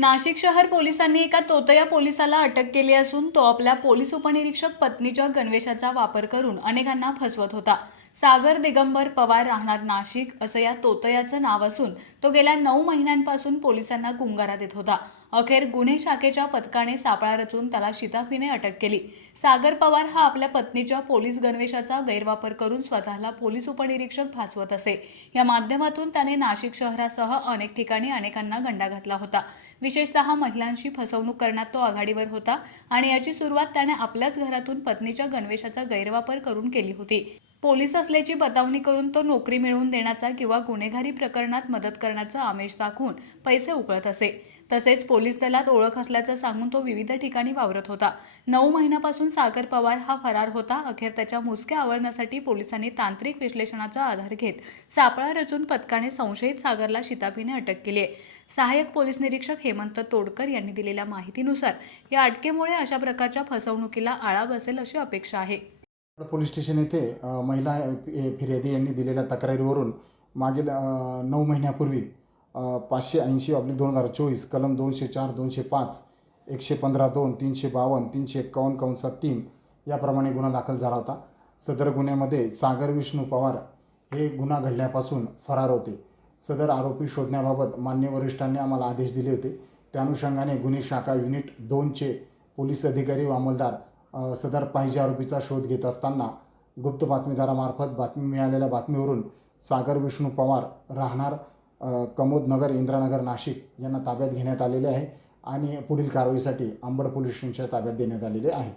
नाशिक शहर पोलिसांनी एका तोतया पोलिसाला अटक केली असून तो आपल्या पोलीस उपनिरीक्षक पत्नीच्या गणवेशाचा वापर करून अनेकांना फसवत होता। सागर दिगंबर पवार राहणार नाशिक असं या तोतयाचं नाव असून तो गेल्या 9 महिन्यांपासून पोलिसांना गुंगारा देत होता। अखेर गुन्हे शाखेच्या पथकाने सापळा रचून त्याला शिताफीने अटक केली। सागर पवार हा आपल्या पत्नीच्या पोलीस गणवेशाचा गैरवापर करून स्वतःला पोलीस उपनिरीक्षक भासवत असे। या माध्यमातून त्याने नाशिक शहरासह अनेक ठिकाणी अनेकांना गंडा घातला होता। विशेषतः महिलांशी फसवणूक करण्यात तो आघाडीवर होता आणि याची सुरुवात त्याने आपल्याच घरातून पत्नीच्या गणवेशाचा गैरवापर करून केली होती। पोलीस असल्याची बतावणी करून तो नोकरी मिळवून देण्याचा किंवा गुन्हेगारी प्रकरणात मदत करण्याचा आमिष दाखवून पैसे उकळत असे। तसेच पोलीस दलात ओळख असल्याचं सांगून तो विविध ठिकाणी वावरत होता। 9 महिन्यापासून सागर पवार हा फरार होता। अखेर त्याच्या मुसक्या आवळण्यासाठी पोलिसांनी तांत्रिक विश्लेषणाचा आधार घेत सापळा रचून पथकाने संशयित सागरला शिताफीने अटक केली आहे। सहाय्यक पोलीस निरीक्षक हेमंत तोडकर यांनी दिलेल्या माहितीनुसार या अटकेमुळे अशा प्रकारच्या फसवणुकीला आळा बसेल अशी अपेक्षा आहे। पोलीस स्टेशन येथे महिला फिर्यादी यांनी दिलेल्या तक्रारीवरून मागील 9 महिन्यापूर्वी 580/2024 कलम 204, 205, 115(2), 352, 351(3) याप्रमाणे गुन्हा दाखल झाला होता। सदर गुन्ह्यामध्ये सागर विष्णू पवार हे गुन्हा घडल्यापासून फरार होते। सदर आरोपी शोधण्याबाबत मान्य वरिष्ठांनी आम्हाला आदेश दिले होते। त्या अनुषंगाने गुन्हे शाखा युनिट 2चे पोलीस अधिकारी व अंमलदार सदर पाहिजे आरोपीचा शोध घेत असताना गुप्त बातमीदारामार्फत मिळालेल्या बातमीवरून सागर विष्णू पवार राहणार कमोद नगर, इंद्रानगर, नाशिक यांना ताब्यात घेण्यात आलेले आहे आणि पुढील कारवाईसाठी अंबड पोलीस स्टेशनच्या ताब्यात देण्यात आलेले आहे।